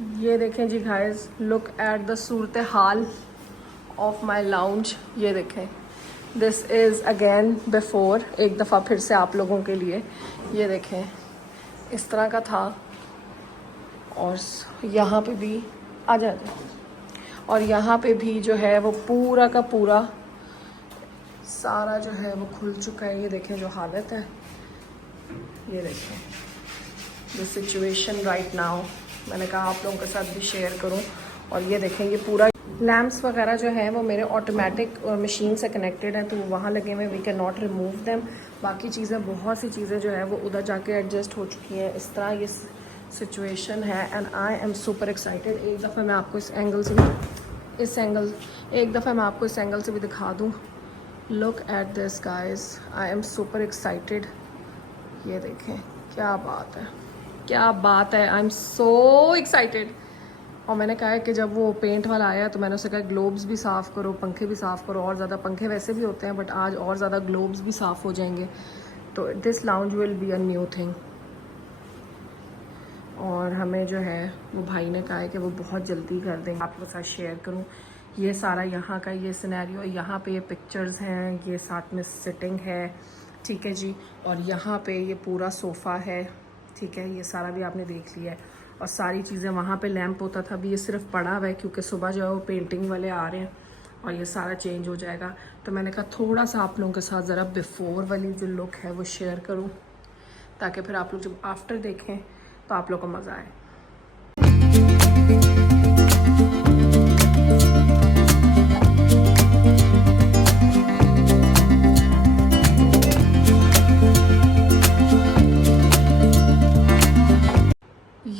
ये देखें जी गाइस, लुक एट द सूरत हाल ऑफ माई लाउंज। ये देखें, दिस इज़ अगेन बिफोर, एक दफ़ा फिर से आप लोगों के लिए। ये देखें, इस तरह का था। और यहाँ पे भी आ जाए, और यहाँ पे भी जो है वो पूरा का पूरा सारा जो है वो खुल चुका है। ये देखें जो हालत है, ये देखें द सिचुएशन राइट नाउ। मैंने कहा आप लोगों के साथ भी शेयर करूं। और ये देखें, ये पूरा लैम्प्स वगैरह जो है वो मेरे ऑटोमेटिक मशीन से कनेक्टेड हैं, तो वहाँ लगे हुए, we can not remove them. बाकी चीज़ें, बहुत सी चीज़ें जो है वो उधर जाके एडजस्ट हो चुकी हैं। इस तरह ये सिचुएशन है and I am super excited. एक दफ़ा मैं आपको इस एंगल से भी, एक दफ़ा मैं आपको इस एंगल से भी दिखा दूँ। Look at this guys, I am super excited. ये देखें, क्या बात है, क्या बात है। आई एम सो एक्साइटेड। और मैंने कहा है कि जब वो पेंट वाला आया तो मैंने उसे कहा ग्लोब्स भी साफ़ करो, पंखे भी साफ़ करो, और ज़्यादा पंखे वैसे भी होते हैं बट आज और ज़्यादा ग्लोब्स भी साफ़ हो जाएंगे। तो this lounge will be a new thing. और हमें जो है वो भाई ने कहा है कि वो बहुत जल्दी कर देंगे। आपके साथ शेयर करूँ ये सारा यहाँ का ये सिनेरियो। यहाँ पे ये पिक्चर्स हैं, ये साथ में सिटिंग है, ठीक है जी। और यहाँ पे ये पूरा सोफ़ा है, ठीक है। ये सारा भी आपने देख लिया है। और सारी चीज़ें, वहाँ पे लैंप होता था, अभी ये सिर्फ पड़ा हुआ है क्योंकि सुबह जो है वो पेंटिंग वाले आ रहे हैं और ये सारा चेंज हो जाएगा। तो मैंने कहा थोड़ा सा आप लोगों के साथ ज़रा बिफ़ोर वाली जो लुक है वो शेयर करूँ, ताकि फिर आप लोग जब आफ्टर देखें तो आप लोग को मज़ा आए।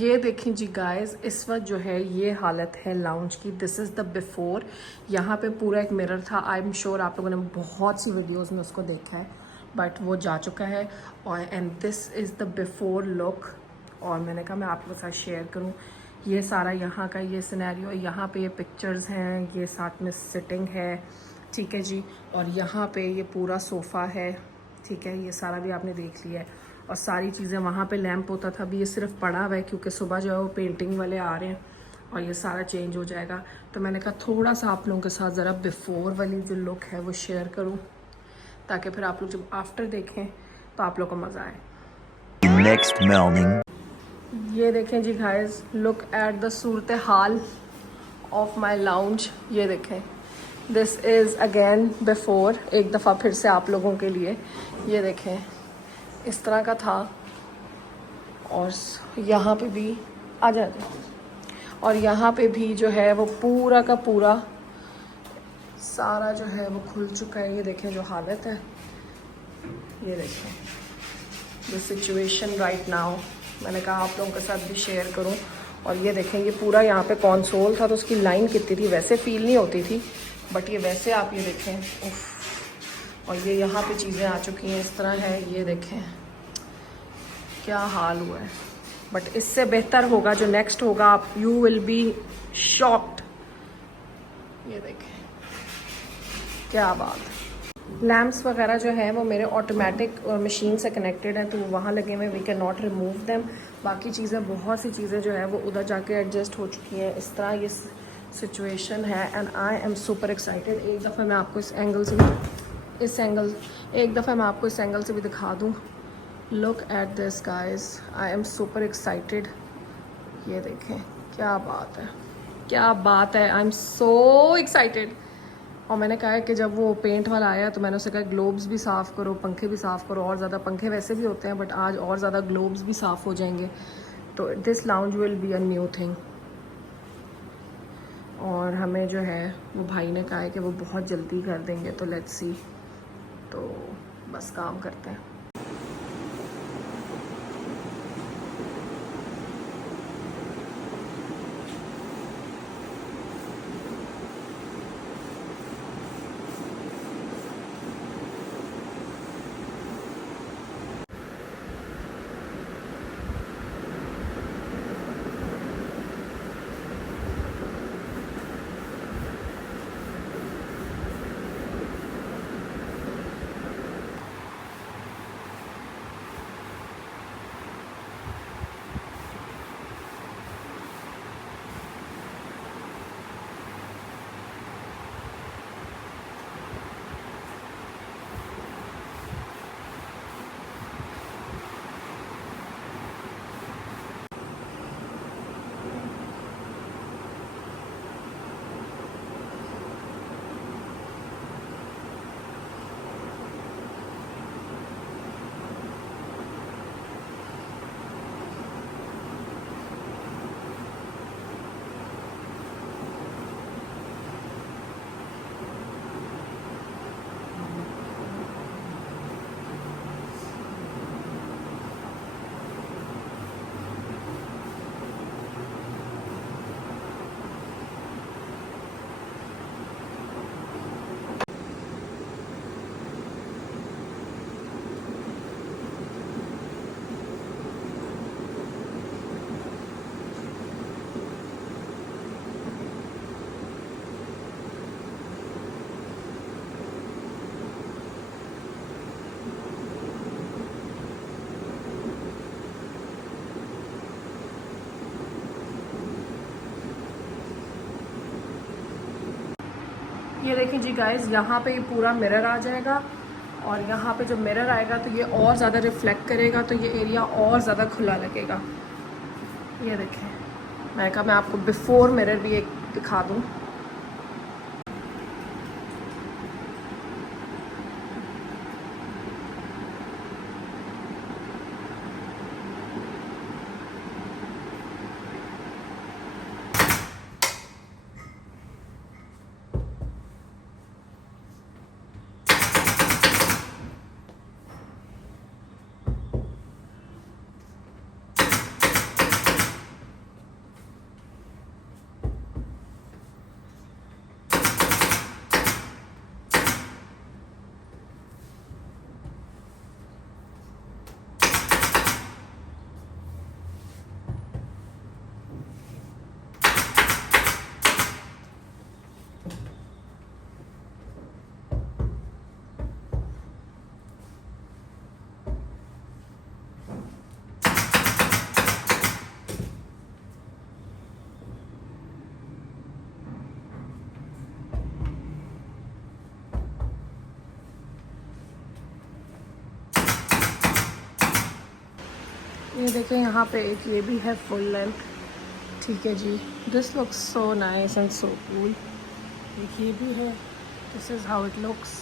ये देखें जी गाइस, इस वक्त जो है ये हालत है लाउंज की। This is the before. यहाँ पे पूरा एक मिरर था। आई एम श्योर आप लोगों ने बहुत सी वीडियोस में उसको देखा है, बट वो जा चुका है। और and this is the before look. और मैंने कहा मैं आप लोगों के साथ शेयर करूँ ये सारा यहाँ का ये सिनेरियो। यहाँ पे ये पिक्चर्स हैं, ये साथ में सिटिंग है, ठीक है जी। और यहाँ पे ये पूरा सोफ़ा है, ठीक है। ये सारा भी आपने देख लिया है। और सारी चीज़ें, वहाँ पे लैंप होता था, अभी ये सिर्फ पड़ा हुआ है क्योंकि सुबह जो है वो पेंटिंग वाले आ रहे हैं और ये सारा चेंज हो जाएगा। तो मैंने कहा थोड़ा सा आप लोगों के साथ ज़रा बिफ़ोर वाली जो लुक है वो शेयर करूँ, ताकि फिर आप लोग जब आफ्टर देखें तो आप लोग को मज़ा आए। Next morning. ये देखें जी गाइस, लुक एट द सूरत हाल ऑफ माई लाउंज। ये देखें, दिस इज़ अगेन बिफोर, एक दफ़ा फिर से आप लोगों के लिए। ये देखें, इस तरह का था। और यहाँ पे भी आ जाए, और यहाँ पे भी जो है वो पूरा का पूरा सारा जो है वो खुल चुका है। ये देखें जो हालत है, ये देखें द सिचुएशन राइट नाउ। मैंने कहा आप लोगों के साथ भी शेयर करूं। और ये देखें, ये पूरा यहाँ पे कंसोल था तो उसकी लाइन कितनी थी, वैसे फील नहीं होती थी, बट ये वैसे आप ये देखें, उफ। और ये यहाँ पे चीज़ें आ चुकी हैं, इस तरह है। ये देखें क्या हाल हुआ है। बट इससे बेहतर होगा जो नेक्स्ट होगा, आप यू विल बी शॉक्ड। ये देखें क्या बात है। लैम्प्स वगैरह जो है वो मेरे ऑटोमेटिक मशीन से कनेक्टेड हैं, तो वहाँ लगे हुए, we can not remove them. बाकी चीज़ें, बहुत सी चीज़ें जो है वो उधर जाके एडजस्ट हो चुकी हैं। इस तरह ये सिचुएशन है and I am super excited. एक दफ़ा मैं आपको इस एंगल से भी दिखा दूँ। Look at this guys, I am super excited. ये देखें क्या बात है, क्या बात है। आई एम सो एक्साइटेड। और मैंने कहा है कि जब वो पेंट वाला आया तो मैंने उसे कहा ग्लोब्स भी साफ़ करो, पंखे भी साफ़ करो, और ज़्यादा पंखे वैसे भी होते हैं बट आज और ज़्यादा ग्लोब्स भी साफ़ हो जाएंगे। तो this lounge will be a new thing. और हमें जो है वो भाई ने कहा है कि वो बहुत जल्दी कर देंगे, तो लेट्स सी। तो बस काम करते हैं। ये देखिए जी गाइस, यहाँ पे ये पूरा मिरर आ जाएगा और यहाँ पे जब मिरर आएगा तो ये और ज़्यादा रिफ्लेक्ट करेगा, तो ये एरिया और ज़्यादा खुला लगेगा। ये देखें, मैं कहा मैं आपको बिफोर मिरर भी एक दिखा दूँ। ये देखें, यहाँ पे एक ये भी है फुल लेंथ। ठीक है जी, this looks so nice and so cool. एक ये भी है, this is how it looks.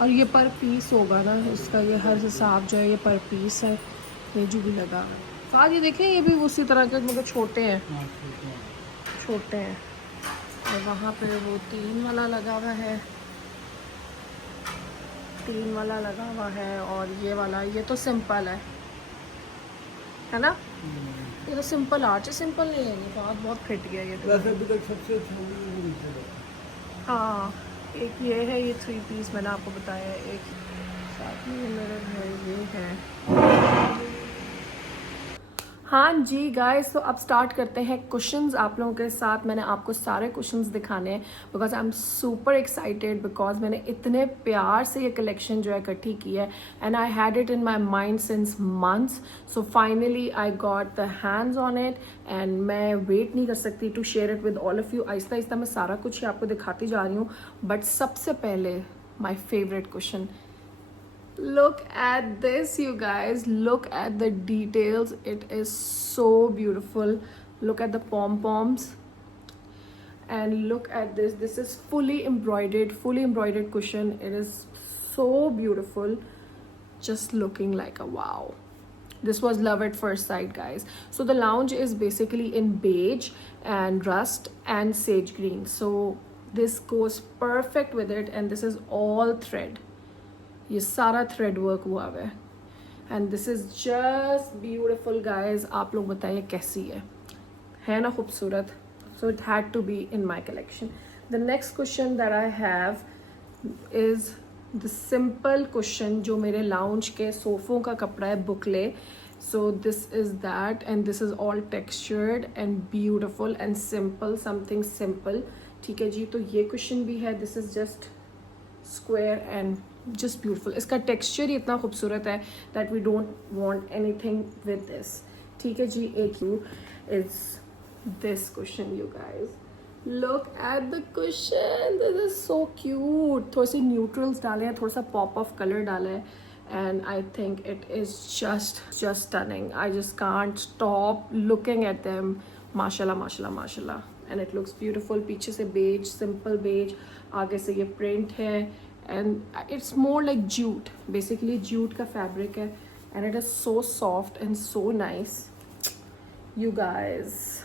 और ये पर पीस होगा ना इसका, ये हर हिसाब जो है ये पर पीस है। ये जो भी लगा है साथ, ये देखें ये भी उसी तरह के, मतलब छोटे हैं, छोटे हैं। और वहाँ पे वो 3 वाला लगा हुआ है, 3 वाला लगा हुआ है। और ये वाला, ये तो सिंपल है ना? ये तो सिंपल आर्च है, सिंपल नहीं है, ये बहुत फिट गया ये तो। अभी तक सबसे अच्छा हाँ, एक ये है, ये 3 पीस मैंने आपको बताया है। एक साथ में मिरर है, ये है। हाँ जी गाइस, तो अब स्टार्ट करते हैं क्वेश्चंस आप लोगों के साथ। मैंने आपको सारे क्वेश्चंस दिखाने हैं because I am super excited, because मैंने इतने प्यार से ये कलेक्शन जो है इकट्ठी की है and I had it in my mind since months. So finally I got the hands on it and मैं वेट नहीं कर सकती to share it with all of you. आहिस्ता आहिस्ता मैं सारा कुछ ही आपको दिखाती जा रही हूँ, बट सबसे पहले my favourite question, look at this you guys, look at the details, it is so beautiful. Look at the pom-poms and look at this is fully embroidered cushion. It is so beautiful, just looking like a wow. This was love at first sight guys. So the lounge is basically in beige and rust and sage green, so this goes perfect with it. And this is all thread, ये सारा thread work हुआ हुआ है and this is just beautiful guys. आप लोग बताइए कैसी है ना खूबसूरत? So it had to be in my collection. The next question that I have is the simple question, जो मेरे लाउंज के सोफ़ों का कपड़ा है, boucle. So this is that and this is all textured and beautiful and simple, something simple. ठीक है जी, तो ये क्वेश्चन भी है, this is just square and just beautiful. इसका टेक्सचर ही इतना खूबसूरत है that we don't want anything with this. ठीक है जी, एक you is this cushion you guys. Look at the cushion. This is so cute. थोड़े से न्यूट्रल्स डाले हैं, थोड़ा सा पॉप ऑफ कलर डाला है and I think it is just stunning. I just can't stop looking at them. माशाल्लाह माशाल्लाह माशाल्लाह, and it looks beautiful. पीछे से बेज, सिंपल बेज, आगे से ये प्रिंट है and it's more like jute, basically jute का fabric है and it is so soft and so nice you guys.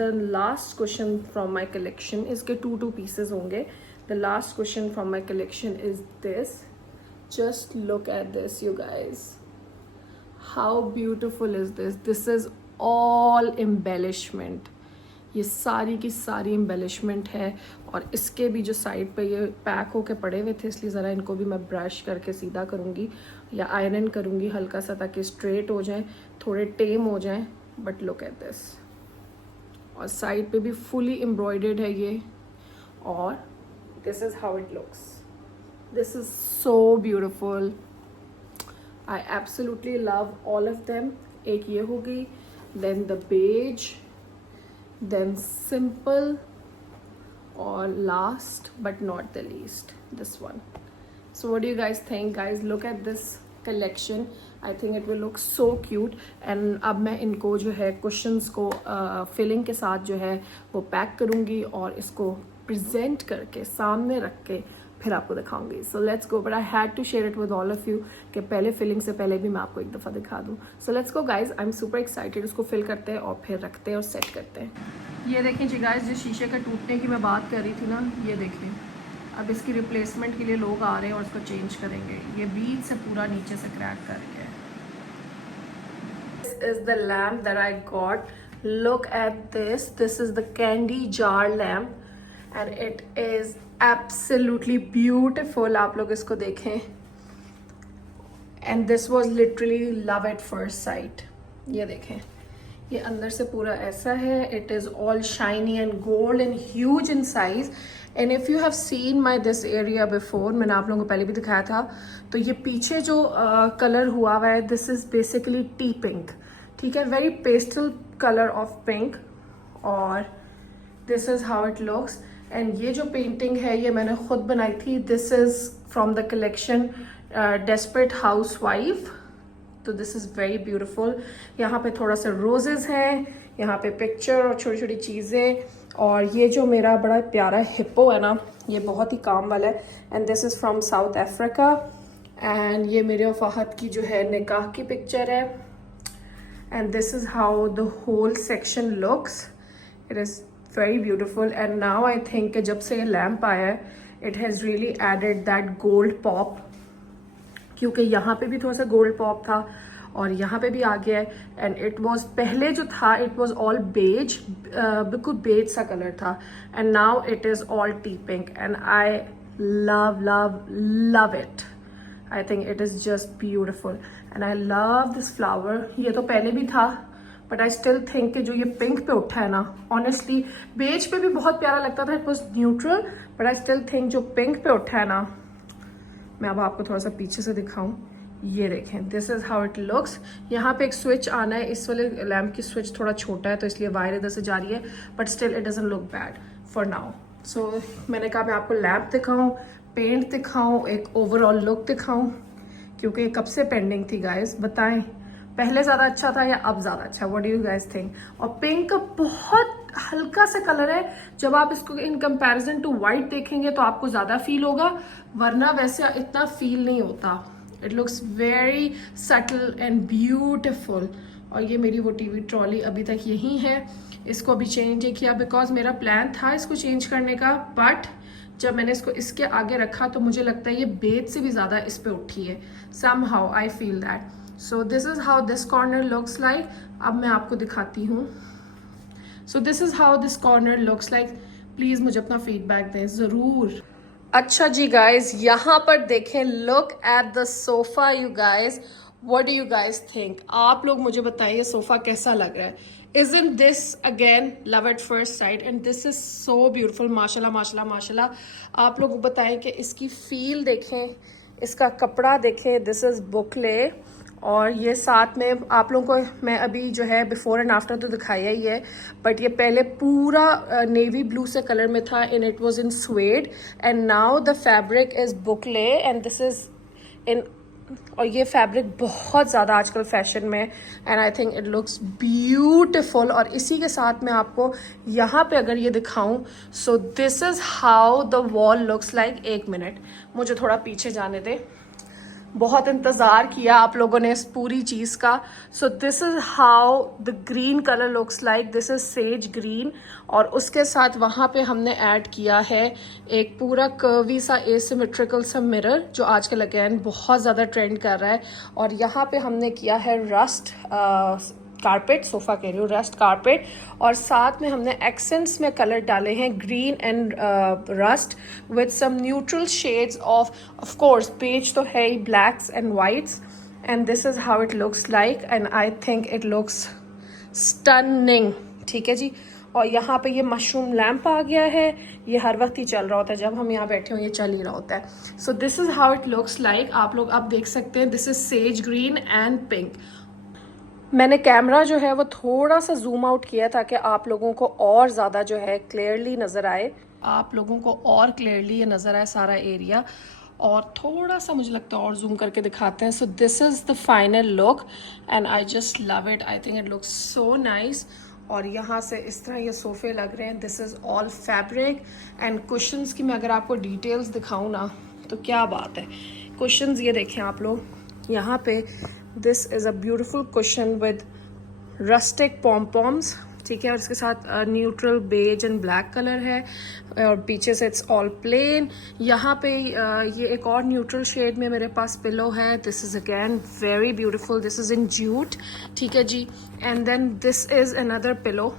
The last question from my collection, इसके 2 pieces होंगे. The last question from my collection is this. Just look at this you guys, how beautiful is this? This is all embellishment, ये सारी की सारी embellishment है। और इसके भी जो साइड पे ये पैक होके पड़े हुए थे, इसलिए ज़रा इनको भी मैं ब्रश करके सीधा करूँगी या आयरन करूँगी हल्का सा, ताकि स्ट्रेट हो जाएं, थोड़े टेम हो जाएं। बट लुक एट दिस, और साइड पे भी फुली एम्ब्रॉयडर्ड है ये, और this is how it looks. This is so beautiful, I absolutely love all of them. एक ये हो गई, then the beige, then simple और last but not the least, this one. So what do you guys think, guys? Look at this collection. I think it will look so cute. And अब मैं इनको जो है cushions को filling के साथ जो है वो पैक करूँगी और इसको present करके सामने रख के फिर आपको दिखाऊंगी. So let's go. But I had to share it with all of you कि पहले filling से पहले भी मैं आपको एक दफ़ा दिखा दूँ. So let's go guys. I'm super excited. इसको fill करते हैं और फिर रखते हैं और set करते हैं. ये देखें जी guys, जिस शीशे का टूटने की मैं बात कर रही थी ना, ये देखें. अब इसकी रिप्लेसमेंट के लिए लोग आ रहे हैं और इसको चेंज करेंगे. ये बीच से पूरा नीचे से क्रैक करके. This is the lamp that I got. Look at this. This is the candy jar lamp and it is absolutely beautiful. आप लोग इसको देखें. And this was literally love at first sight. ये देखें. ये अंदर से पूरा ऐसा है. It is all shiny and gold and huge in size. And if you have seen my this area before, मैंने आप लोगों को पहले भी दिखाया था, तो ये पीछे जो कलर हुआ हुआ है, this is basically tea pink. ठीक है, very pastel color of pink. और this is how it looks. And ये जो painting है ये मैंने खुद बनाई थी. This is from the collection Desperate Housewife. तो दिस इज़ वेरी ब्यूटिफुल. यहाँ पे थोड़ा सा रोजेज़ हैं, यहाँ पे पिक्चर और छोटी छोटी चीज़ें. और ये जो मेरा बड़ा प्यारा हिप्पो है ना, ये बहुत ही काम वाला है. And this is from south Africa. And ये मेरे और फहद की जो है निकाह की पिक्चर है. And this is how the whole section looks. It is very beautiful. And now I think जब से ये लैम्प आया है, it has really added that gold pop. क्योंकि यहाँ पे भी थोड़ा सा गोल्ड पॉप था और यहाँ पे भी आ गया है. एंड इट वॉज पहले जो था इट वॉज ऑल बेज, बिल्कुल बेज सा कलर था. And now it is all T pink and I love love love it. I think it is just beautiful and I love this flower. ये तो पहले भी था बट आई स्टिल थिंक कि जो ये पिंक पे उठा है ना, ऑनेस्टली बेज पे भी बहुत प्यारा लगता था, it was neutral. But I still think जो पिंक पे उठा है ना, मैं अब आपको थोड़ा सा पीछे से दिखाऊं. ये देखें, this is how it looks. यहाँ पे एक स्विच आना है. इस वाले लैम्प की स्विच थोड़ा छोटा है तो इसलिए वायर इधर से जा रही है. But still it doesn't look bad for now. So मैंने कहा मैं आपको लैम्प दिखाऊं, पेंट दिखाऊं, एक ओवरऑल लुक दिखाऊं, क्योंकि ये कब से पेंडिंग थी गाइज. बताएं पहले ज़्यादा अच्छा था या अब ज़्यादा अच्छा? What do you guys think? और पिंक बहुत हल्का सा कलर है. जब आप इसको इन कंपैरिजन टू वाइट देखेंगे तो आपको ज़्यादा फील होगा, वरना वैसे इतना फील नहीं होता. It looks very subtle and beautiful. और ये मेरी वो टीवी ट्रॉली अभी तक यही है. इसको अभी चेंज नहीं किया बिकॉज मेरा प्लान था इसको चेंज करने का. बट जब मैंने इसको इसके आगे रखा तो मुझे लगता है ये बेड से भी ज़्यादा इस पर उठी है. somehow I feel that. So this is how this corner looks like. अब मैं आपको दिखाती हूँ. So this is how this corner looks like. Please मुझे अपना फीडबैक दें ज़रूर. अच्छा जी गाइज, यहाँ पर देखें. Look at the sofa you guys. What do you guys think? आप लोग मुझे बताइए सोफ़ा कैसा लग रहा है. Isn't this again love at first sight? And this is so beautiful. माशाल्लाह माशाल्लाह माशाल्लाह. आप लोग बताएं कि इसकी फील देखें, इसका कपड़ा देखें. This is boucle. और ये साथ में आप लोगों को मैं अभी जो है बिफोर एंड आफ्टर तो दिखाया ही है, बट ये पहले पूरा नेवी ब्लू से कलर में था and it was in suede. And now the fabric is boucle and this is in. और ये फैब्रिक बहुत ज़्यादा आजकल फैशन में and I think it looks beautiful. और इसी के साथ मैं आपको यहाँ पे अगर ये दिखाऊं, सो this is how the wall looks like. एक मिनट मुझे थोड़ा पीछे जाने दे. बहुत इंतज़ार किया आप लोगों ने इस पूरी चीज़ का. सो this is how the green colour looks like. This is sage green. और उसके साथ वहाँ पे हमने ऐड किया है एक पूरा कर्वी सा एसिमेट्रिकल सा मिरर जो आजकल अगेन बहुत ज़्यादा ट्रेंड कर रहा है. और यहाँ पे हमने किया है रस्ट कारपेट, सोफ़ा कह रही हूँ, रस्ट कारपेट. और साथ में हमने एक्सेंट्स में कलर डाले हैं green and rust with some neutral shades of course beige तो है ही, blacks and whites. And this is how it looks like and I think it looks stunning. ठीक है जी. और यहाँ पे ये मशरूम लैम्प आ गया है. ये हर वक्त ही चल रहा होता है, जब हम यहाँ बैठे हो ये चल ही रहा होता है. सो this is how it looks like. आप लोग अब देख सकते हैं. This is sage green and pink. मैंने कैमरा जो है वो थोड़ा सा जूम आउट किया ताकि आप लोगों को और ज़्यादा जो है क्लियरली नज़र आए. आप लोगों को और क्लियरली ये नज़र आए सारा एरिया, और थोड़ा सा मुझे लगता है और जूम करके दिखाते हैं. सो this is the final look and I just love it. I think it looks so nice. और यहाँ से इस तरह ये सोफ़े लग रहे हैं. This is all fabric and cushions की मैं अगर आपको डिटेल्स दिखाऊँ ना तो क्या बात है. कुशंस ये देखें आप लोग यहाँ पे. This is a beautiful cushion with rustic pompoms, ठीक है, और इसके साथ neutral beige and black colour है, और पीछे से इट्स ऑल प्लेन. यहाँ पे ये एक और न्यूट्रल शेड में मेरे पास पिलो है. This is again very beautiful. This is in jute, ठीक है जी. And then this is another pillow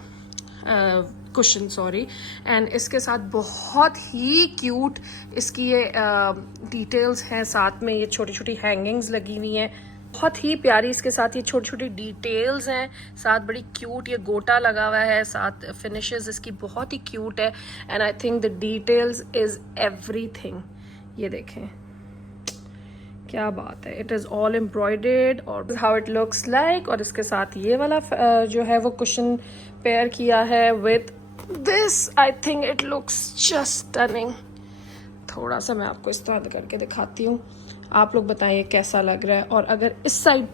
cushion, sorry. And इसके साथ बहुत ही क्यूट इसकी ये डिटेल्स हैं. साथ में ये छोटी छोटी हैंगिंग्स लगी हुई हैं, बहुत ही प्यारी. इसके साथ ये छोटी छोटी डिटेल्स हैं, साथ बड़ी क्यूट ये गोटा लगा हुआ है, साथ फिनिशेस इसकी बहुत ही क्यूट है. And I think the details is everything. ये देखें क्या बात है. इट इज़ ऑल एम्ब्रॉयडर्ड और हाउ इट लुक्स लाइक. और इसके साथ ये वाला जो है वो कुशन पेयर किया है with this. I think it looks just stunning. थोड़ा सा मैं आपको इस तरह करके दिखाती हूँ, आप लोग बताइए कैसा लग रहा है. और अगर इस साइड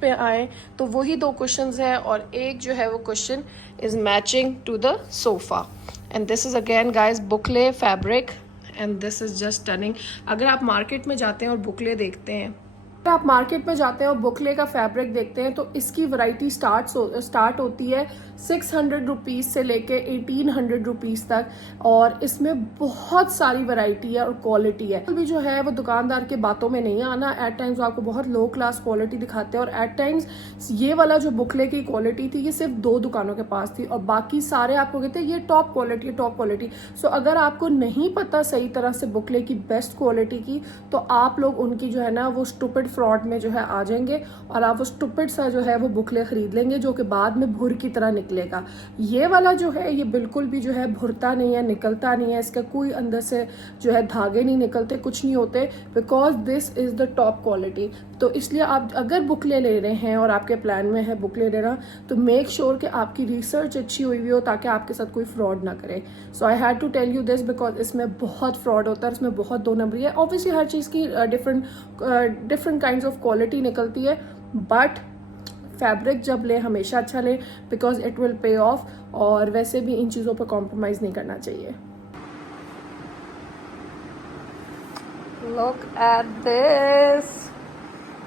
पे आए तो वही दो कुशंस हैं, और एक जो है वो cushion is matching to the sofa. And this is again guys boucle fabric and this is just stunning. अगर आप मार्केट में जाते हैं और बुकले देखते हैं, अगर आप मार्केट में जाते हैं और बुकले का फैब्रिक देखते हैं तो इसकी वैरायटी स्टार्ट होती है 600 रुपीज़ से लेके 1800 रुपीज़ तक, और इसमें बहुत सारी वैरायटी है और क्वालिटी है. भी जो है वो दुकानदार के बातों में नहीं आना. एट टाइम्स आपको बहुत लो क्लास क्वालिटी दिखाते हैं, और एट टाइम्स ये वाला जो बुकले की क्वालिटी थी ये सिर्फ 2 दुकानों के पास थी, और बाकी सारे आपको कहते हैं ये टॉप क्वालिटी. सो अगर आपको नहीं पता सही तरह से बुकले की बेस्ट क्वालिटी की, तो आप लोग उनकी जो है ना वो स्टूपिड फ्रॉड में जो है आ जाएंगे, और आप वो स्टूपिड सा जो है वो बुकले खरीद लेंगे जो कि बाद में भुर की तरह निकलेगा. ये वाला जो है ये बिल्कुल भी जो है भुरता नहीं है, निकलता नहीं है. इसका कोई अंदर से जो है धागे नहीं निकलते, कुछ नहीं होते, because this is the top quality. तो इसलिए आप अगर बुकले ले रहे हैं और आपके प्लान में है बुकले लेना, तो मेक श्योर कि आपकी रिसर्च अच्छी हुई हो ताकि आपके साथ कोई फ्रॉड ना करे. So I had to tell you this because इसमें बहुत फ्रॉड होता है, इसमें बहुत 2 नंबरी है. ऑब्वियसली हर चीज़ की डिफरेंट काइंड्स ऑफ क्वालिटी निकलती है, बट फैब्रिक जब ले हमेशा अच्छा ले because it will pay of. और वैसे भी इन चीज़ों पर कॉम्प्रोमाइज़ नहीं करना चाहिए. Look at this,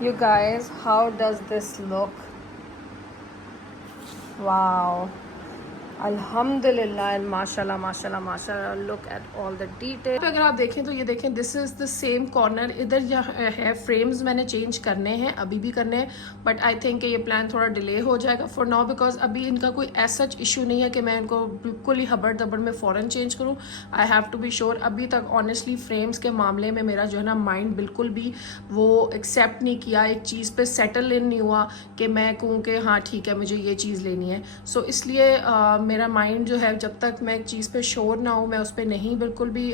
you guys. How does this look? Wow. अल्हम्दुलिल्लाह एंड माशाल्लाह माशाल्लाह माशाल्लाह. Look at all the detail. अगर आप देखें तो ये देखें, this is the same corner. इधर जो है फ्रेम्स मैंने चेंज करने हैं, अभी भी करने हैं, बट आई थिंक ये प्लान थोड़ा डिले हो जाएगा फॉर नाउ, बिकॉज अभी इनका कोई ऐसा इशू नहीं है कि मैं इनको बिल्कुल ही हबड़ दबड़ में फ़ौरन चेंज करूँ. I have to be sure. अभी तक ऑनेस्टली फ्रेम्स के मामले में मेरा जो है ना माइंड बिल्कुल भी वो एक्सेप्ट नहीं किया, एक चीज़ पर सेटल इन नहीं हुआ कि मैं कहूँ कि हाँ ठीक है मुझे ये चीज़ लेनी है. सो इसलिए मेरा माइंड जो है जब तक मैं एक चीज़ पे श्योर ना हूँ मैं उस पर नहीं बिल्कुल भी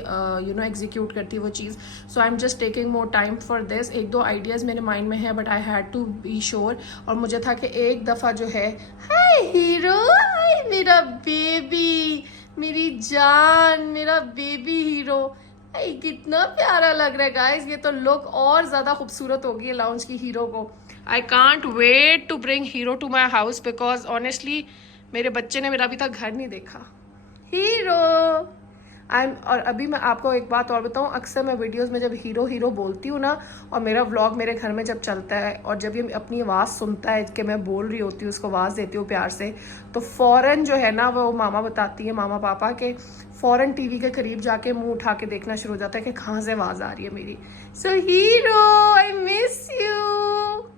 एग्जीक्यूट करती वो चीज़. So I am just taking more time for this. 1-2 ideas मेरे माइंड में है, but I had to be sure. और मुझे था कि एक दफ़ा जो है, हाय हीरो, हाय मेरा बेबी, मेरी जान, मेरा बेबी हीरो. कितना प्यारा लग रहा है गाइस. ये तो लुक और ज़्यादा खूबसूरत होगी लाउंज की हीरो को. I can't wait to bring hero to my house because honestly मेरे बच्चे ने मेरा अभी तक घर नहीं देखा. हीरो और अभी मैं आपको एक बात और बताऊं, अक्सर मैं वीडियोस में जब हीरो हीरो बोलती हूँ ना, और मेरा व्लॉग मेरे घर में जब चलता है और जब ये अपनी आवाज़ सुनता है कि मैं बोल रही होती हूँ, उसको आवाज़ देती हूँ प्यार से, तो फ़ौरन जो है ना वो मामा बताती है, मामा पापा के फ़ौरन टीवी के करीब जाके मुंह उठा के देखना शुरू हो जाता है कि कहाँ से आवाज़ आ रही है मेरी. So hero I miss you.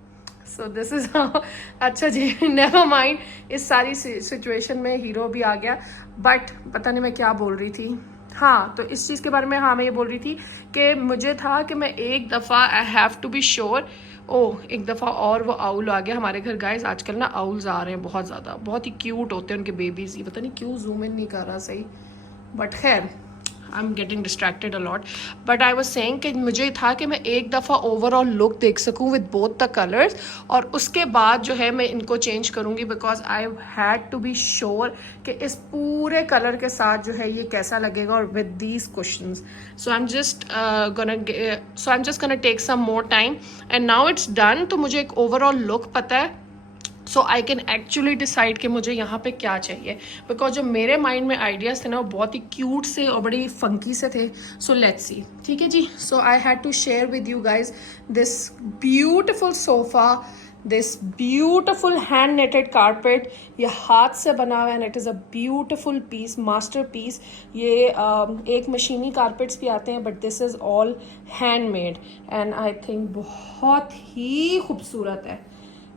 So this is अच्छा जी, नेवर माइंड. इस सारी सिचुएशन में हीरो भी आ गया, बट पता नहीं मैं क्या बोल रही थी. हाँ, तो इस चीज़ के बारे में, हाँ मैं ये बोल रही थी कि मुझे था कि मैं एक दफ़ा I have to be sure. एक दफ़ा और वो आउल आ गया हमारे घर गाइस. आजकल ना आउल्स आ रहे हैं बहुत ज़्यादा, बहुत ही क्यूट होते हैं उनके बेबीज़. ही पता नहीं क्यों जूम इन नहीं कर रहा सही, बट खैर I am getting distracted a lot, but I was saying कि मुझे था कि मैं एक दफ़ा ओवरऑल लुक देख सकूं विद बोथ द कलर्स, और उसके बाद जो है मैं इनको चेंज करूंगी, because I had to be sure कि इस पूरे कलर के साथ जो है ये कैसा लगेगा, और with these questions. So I am just gonna take some more time, and now it's done. तो मुझे एक ओवरऑल लुक पता है, so I can actually decide कि मुझे यहाँ पे क्या चाहिए, बिकॉज जो मेरे माइंड में आइडियाज़ थे ना वो बहुत ही क्यूट से और बड़ी फंकी से थे. So let's see. ठीक है जी. So I had to share with you guys this beautiful sofa, this beautiful hand knotted carpet. ये हाथ से बना हुआ है and it is a beautiful piece, masterpiece. ये एक मशीनी कारपेट्स भी आते हैं, but this is all handmade, and I think बहुत ही खूबसूरत है.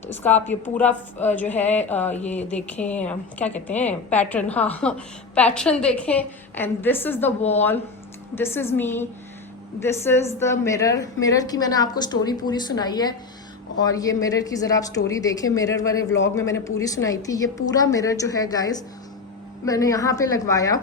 तो इसका आप ये पूरा जो है ये देखें, क्या कहते हैं, पैटर्न. हाँ, पैटर्न देखें. And this is the wall, this is me, this is the mirror. Mirror की मैंने आपको स्टोरी पूरी सुनाई है, और ये मिरर की ज़रा आप स्टोरी देखें. मिरर वाले व्लॉग में मैंने पूरी सुनाई थी. ये पूरा मिरर जो है गाइस मैंने यहाँ पे लगवाया.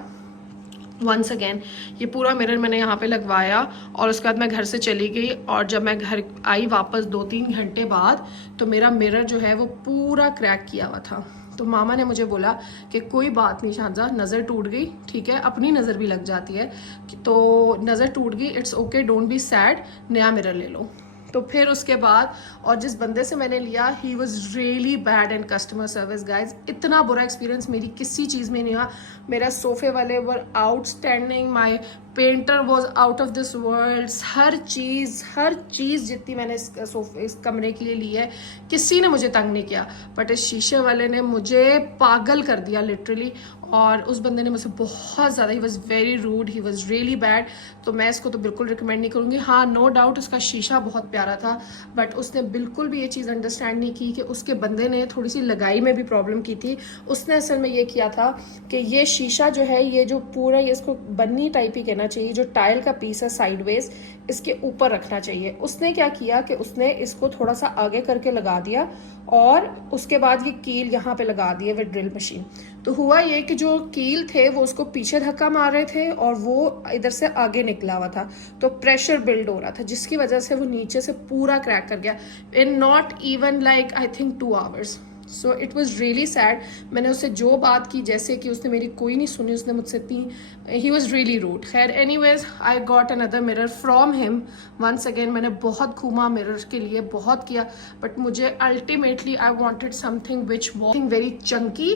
वंस अगेन ये पूरा मिरर मैंने यहाँ पे लगवाया, और उसके बाद मैं घर से चली गई, और जब मैं घर आई वापस 2-3 घंटे बाद, तो मेरा मिरर जो है वो पूरा क्रैक किया हुआ था. तो मामा ने मुझे बोला कि कोई बात नहीं शाहजा, नज़र टूट गई, ठीक है, अपनी नज़र भी लग जाती है, तो नज़र टूट गई, it's okay, don't be sad, नया मिरर ले लो. तो फिर उसके बाद, और जिस बंदे से मैंने लिया, ही was really bad in customer service guys. इतना बुरा एक्सपीरियंस मेरी किसी चीज़ में नहीं हुआ. मेरा सोफे वाले were outstanding, my painter was out of this world. हर चीज़ जितनी मैंने इस कमरे के लिए ली है, किसी ने मुझे तंग नहीं किया, बट इस शीशे वाले ने मुझे पागल कर दिया लिटरली. और उस बंदे ने मुझसे बहुत ज़्यादा, he was very rude, he was really bad. तो मैं इसको तो बिल्कुल रिकमेंड नहीं करूँगी. हाँ, नो डाउट उसका शीशा बहुत प्यारा था, बट उसने बिल्कुल भी ये चीज़ अंडरस्टैंड नहीं की कि उसके बंदे ने थोड़ी सी लगाई में भी प्रॉब्लम की थी. उसने असल में ये किया था कि ये शीशा जो है, ये जो पूरा, ये इसको बन्नी टाइप ही कहना चाहिए, जो टाइल का पीस है साइडवेज, इसके ऊपर रखना चाहिए. उसने क्या किया कि उसने इसको थोड़ा सा आगे करके लगा दिया, और उसके बाद ये कील यहाँ पे लगा दिए विद ड्रिल मशीन. तो हुआ ये कि जो कील थे वो उसको पीछे धक्का मार रहे थे, और वो इधर से आगे निकला हुआ था, तो प्रेशर बिल्ड हो रहा था, जिसकी वजह से वो नीचे से पूरा क्रैक कर गया in not even like I think 2 hours. So it was really sad. मैंने उससे जो बात की, जैसे कि उसने मेरी कोई नहीं सुनी, उसने मुझसे इतनी, ही वॉज रियली रूड. खैर anyways, I got another mirror from him. Once again मैंने बहुत घूमा मिरर के लिए, बहुत किया, बट मुझे ultimately I wanted something which was very Chunky.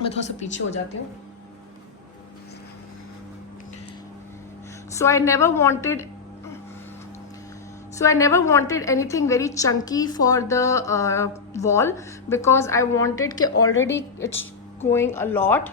मैं थोड़ा सा पीछे हो जाती हूँ. So I never wanted anything very chunky for the wall, because I wanted कि already it's going a lot,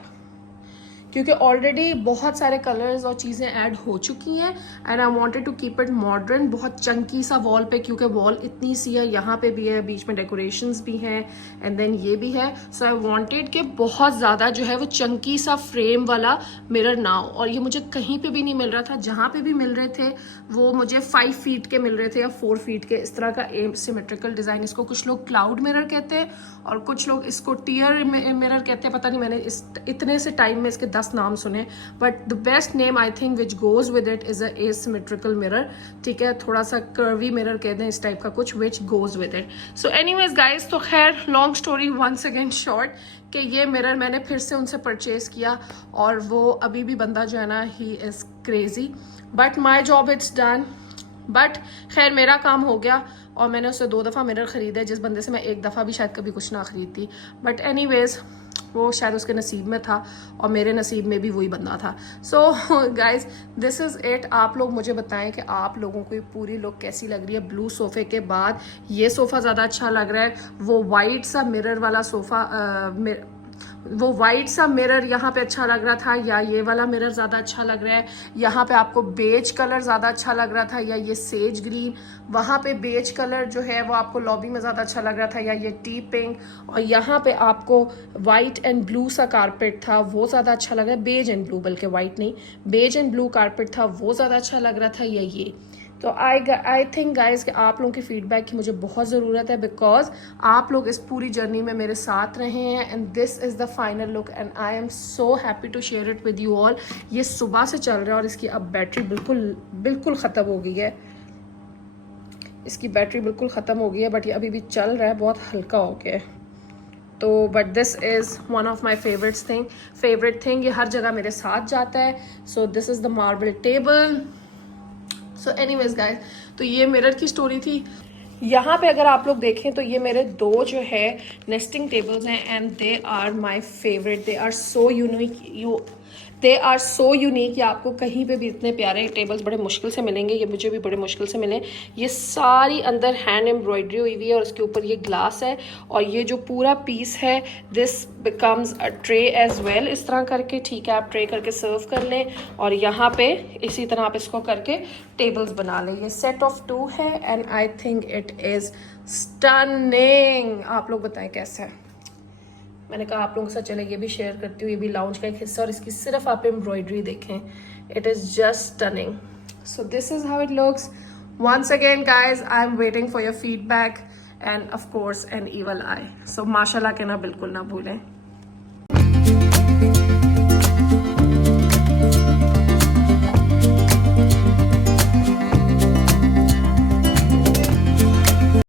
क्योंकि ऑलरेडी बहुत सारे कलर्स और चीज़ें ऐड हो चुकी हैं, and I wanted to keep it modern, बहुत चंकी सा वॉल पे, क्योंकि वॉल इतनी सी है, यहाँ पे भी है, बीच में डेकोरेशंस भी हैं, एंड देन ये भी है. सो आई वांटेड कि बहुत ज़्यादा जो है वो चंकी सा फ्रेम वाला मिरर ना हो, और ये मुझे कहीं पे भी नहीं मिल रहा था. जहाँ पे भी मिल रहे थे वो मुझे 5 फीट के मिल रहे थे या 4 फीट के, इस तरह का सिमेट्रिकल डिज़ाइन. इसको कुछ लोग क्लाउड मिरर कहते हैं, और कुछ लोग इसको टीयर मिरर कहते हैं. पता नहीं, मैंने इतने से टाइम में इसके 10 नाम सुने, but the best name I think which goes with it is a asymmetrical mirror. ठीक है, थोड़ा सा कर्वी मिरर कहते हैं इस टाइप का कुछ, which goes with it. So anyways guys, तो खैर long story once again short, कि ये मिरर मैंने फिर से उनसे परचेज किया, और वो अभी भी बंदा जो है ना, he is crazy, but my job it's done. But खैर मेरा काम हो गया, और मैंने उससे 2 दफ़ा मिरर ख़रीदे, जिस बंदे से मैं 1 दफ़ा भी शायद कभी कुछ ना ख़रीदती. बट एनीवेज, वो शायद उसके नसीब में था, और मेरे नसीब में भी वही बंदा था. So guys, this is it. आप लोग मुझे बताएं कि आप लोगों को ये पूरी लुक कैसी लग रही है. ब्लू सोफ़े के बाद ये सोफ़ा ज़्यादा अच्छा लग रहा है, वो वाइट सा मिरर वाला सोफ़ा, वो वाइट सा मिरर यहाँ पे अच्छा लग रहा था, या ये वाला मिरर ज़्यादा अच्छा लग रहा है. यहाँ पे आपको बेज कलर ज़्यादा अच्छा लग रहा था, या ये सेज ग्रीन. वहाँ पे बेज कलर जो है वो आपको लॉबी में ज़्यादा अच्छा लग रहा था, या ये टी पिंक. और यहाँ पे आपको वाइट एंड ब्लू सा कारपेट था, वो ज़्यादा अच्छा लग रहा है. बेज एंड ब्लू, बल्कि वाइट नहीं, बेज एंड ब्लू कारपेट था, वो ज़्यादा अच्छा लग रहा था, या ये. तो आई थिंक गाइज कि आप लोगों की फीडबैक की मुझे बहुत ज़रूरत है, बिकॉज आप लोग इस पूरी जर्नी में मेरे साथ रहे हैं and this is the final look and I am so happy to share it with you all. ये सुबह से चल रहा है और इसकी अब बैटरी बिल्कुल ख़त्म हो गई है। इसकी बैटरी बिल्कुल ख़त्म हो गई है, बट ये अभी भी चल रहा है, बहुत हल्का हो गया है। तो but this is one of my favourite thing. ये हर जगह मेरे साथ जाता है। सो this is the marble table. So anyways guys, तो ये मिरर की स्टोरी थी। यहाँ पे अगर आप लोग देखें तो ये मेरे 2 जो है नेस्टिंग टेबल्स हैं and they are my favourite. They are so unique. ये आपको कहीं पे भी इतने प्यारे टेबल्स बड़े मुश्किल से मिलेंगे। ये मुझे भी बड़े मुश्किल से मिले। ये सारी अंदर हैंड एम्ब्रॉयडरी हुई हुई है और उसके ऊपर ये ग्लास है और ये जो पूरा पीस है this becomes a tray as well. इस तरह करके, ठीक है, आप ट्रे करके सर्व कर लें और यहाँ पे इसी तरह आप इसको करके टेबल्स बना लें। ये सेट ऑफ 2 है and I think it is stunning. आप लोग बताएं कैसा है। मैंने कहा आप लोगों के साथ चले ये भी शेयर करती हूँ। ये भी लाउंज का एक हिस्सा और इसकी सिर्फ आप एम्ब्रॉयडरी देखें, it is just stunning. So this is how it looks. Once again guys, I am waiting for your feedback and of course an evil eye. सो माशाल्लाह कहना बिल्कुल ना भूलें।